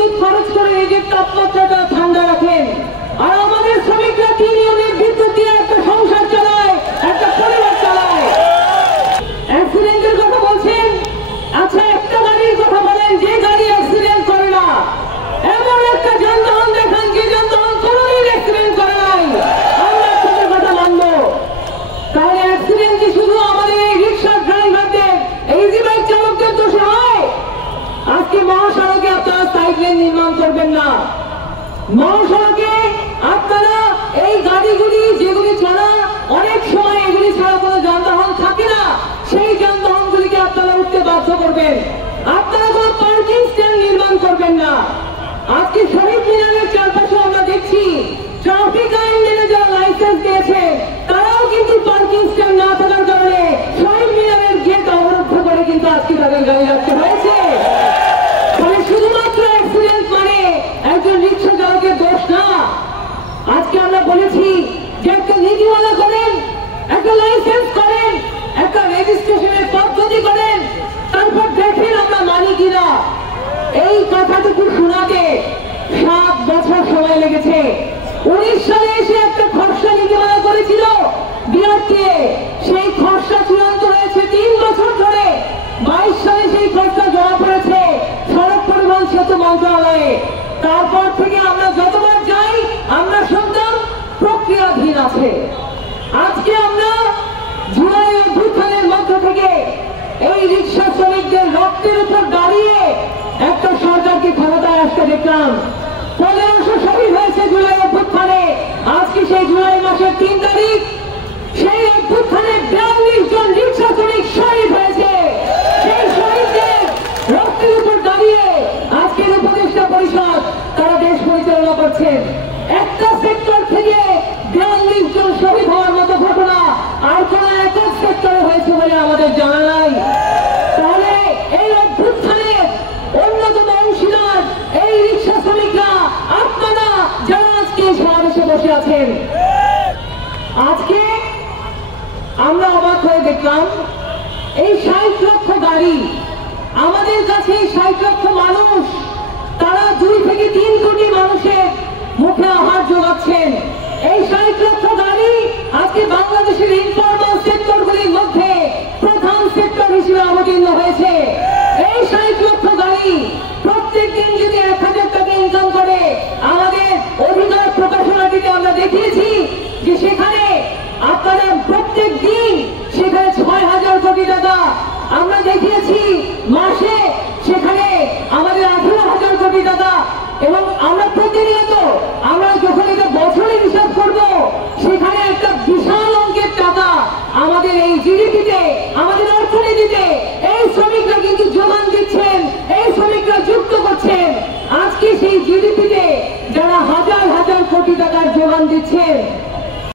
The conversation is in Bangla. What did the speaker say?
বিদ্যুৎ খরচ করে নিজের তাপমাত্রাটা ঠান্ডা রাখেন, আর আমাদের শ্রমিকরা 3 ইউনিট বিদ্যুৎ দিয়ে একটা সংসার চালায়, একটা পরিবার চালায়। অ্যাক্সিডেন্টের কথা বলছেন, আচ্ছা একটা গাড়ির কথা বলেন যে গাড়ি অ্যাক্সিডেন্ট করে না। এমন একটা যানবাহন দেখান যে যানবাহন কোনোদিন অ্যাক্সিডেন্ট করে নাই। আমরা আপনাদের কথা মানবো। তাহলে অ্যাক্সিডেন্ট কি শুধু আমাদের এই রিক্সার ড্রাইভারদের, ইজি বাইক চালকদের দোষে হয়? আজকে মহাসড়কে আপনারা সাইড লেন নির্মাণ করবেন না। মহাসড়কে আপনারা এই গাড়িগুলি যেগুলি ছাড়া অনেক সময় এগুলি ছাড়া কোনো যানবাহন থাকে না, সেই যানবাহনগুলিকে আপনারা উঠতে বাধ্য করবেন। আপনারা কোনো পার্কিং স্ট্যান্ড নির্মাণ করবেন না। আজকে শহীদ মিনারের চারপাশে আমরা দেখছি ট্রাফিক আইন মেনে যারা লাইসেন্স দিয়েছে তারাও কিন্তু পার্কিং স্ট্যান্ড না থাকার কারণে শহীদ মিনারের গেট অবরুদ্ধ করে কিন্তু আজকে তাদের গাড়ি রাখতে হয়েছে। ফলে শুধুমাত্র অ্যাক্সিডেন্ট মানে একজন রিক্সা চালকের দোষ না। আজকে আমরা বলেছি যে একটা নীতিমালা করেন, একটা লাইসেন্স করেন, একটা রেজিস্ট্রেশনের পদ্ধতি করেন, তারপর দেখেন আমরা মানি কিনা। এই কথাটুকু শোনাতে 7 বছর সময় লেগেছে। 19 সালে এসে একটা খসড়া নীতিমালা করেছিল বিআরটিএ, সেই খসড়া চূড়ান্ত হয়েছে 3 বছর ধরে। 22 সালে সেই খসড়া জমা পড়েছে সড়ক পরিবহন সেতু মন্ত্রণালয়ে। তারপর থেকে আমরা যতবার যাই আমরা শুনতাম প্রক্রিয়াধীন আছে। আজকে আমরা জুলাই অভ্যুত্থানের মধ্য থেকে এই রিক্সা শ্রমিকদের রক্তের উপর দাঁড়িয়ে একটা সরকারকে ক্ষমতায় আসতে দেখলাম। 1500 শহীদ হয়েছে জুলাই অভ্যুত্থানে। আজকে সেই জুলাই মাসের 3 তারিখ সেই অভ্যুত্থানে 42 জন রিক্সা শ্রমিক শহীদ হয়েছে। সেই শহীদদের রক্তের উপর দাঁড়িয়ে আজকের উপদেষ্টা পরিষদ তারা দেশ পরিচালনা করছেন। একটা সেক্টর থেকে 42 জন শহীদ হওয়ার মতো ঘটনা আর কোন একক সেক্টরে হয়েছে বলে আমাদের জানা নাই। তাহলে এই অভ্যুত্থানের অন্যতম অংশীদার এই রিক্সা শ্রমিকরা, আপনারা যারা আজকে সমাবেশে বসে আছেন। আজকে আমরা অবাক হয়ে দেখলাম এই 60 লক্ষ গাড়ি, আমাদের কাছে 60 লক্ষ মানুষ, তারা 2 থেকে 3 কোটি মানুষের মুখে আহার যোগাচ্ছেন। এই 60 লক্ষ গাড়ি আজকে বাংলাদেশের ইনফরমাল সেক্টরগুলির মধ্যে প্রধান সেক্টর হিসেবে অবতীর্ণ হয়েছে। এই 60 লক্ষ গাড়ি প্রত্যেক দিন যদি 1000 টাকা ইনকাম করে, আমাদের অধিকার প্রকাশনাটিতে আমরা দেখিয়েছি যে সেখানে আপনারা প্রত্যেক দিন সেখানে 6000 কোটি টাকা, আমরা দেখিয়েছি মাসে সেখানে আমাদের 18,000 কোটি টাকা। এবং আমরা প্রতিনিয়ত আমরা যখন এটা বছরে হিসাব করব সেখানে একটা বিশাল অঙ্কের টাকা আমাদের এই জিডিপিতে, আমাদের অর্থনীতিতে এই শ্রমিকরা কিন্তু যোগান দিচ্ছেন, এই শ্রমিকরা যুক্ত করছেন। আজকে সেই জিডিপিতে যারা হাজার হাজার কোটি টাকার যোগান দিচ্ছেন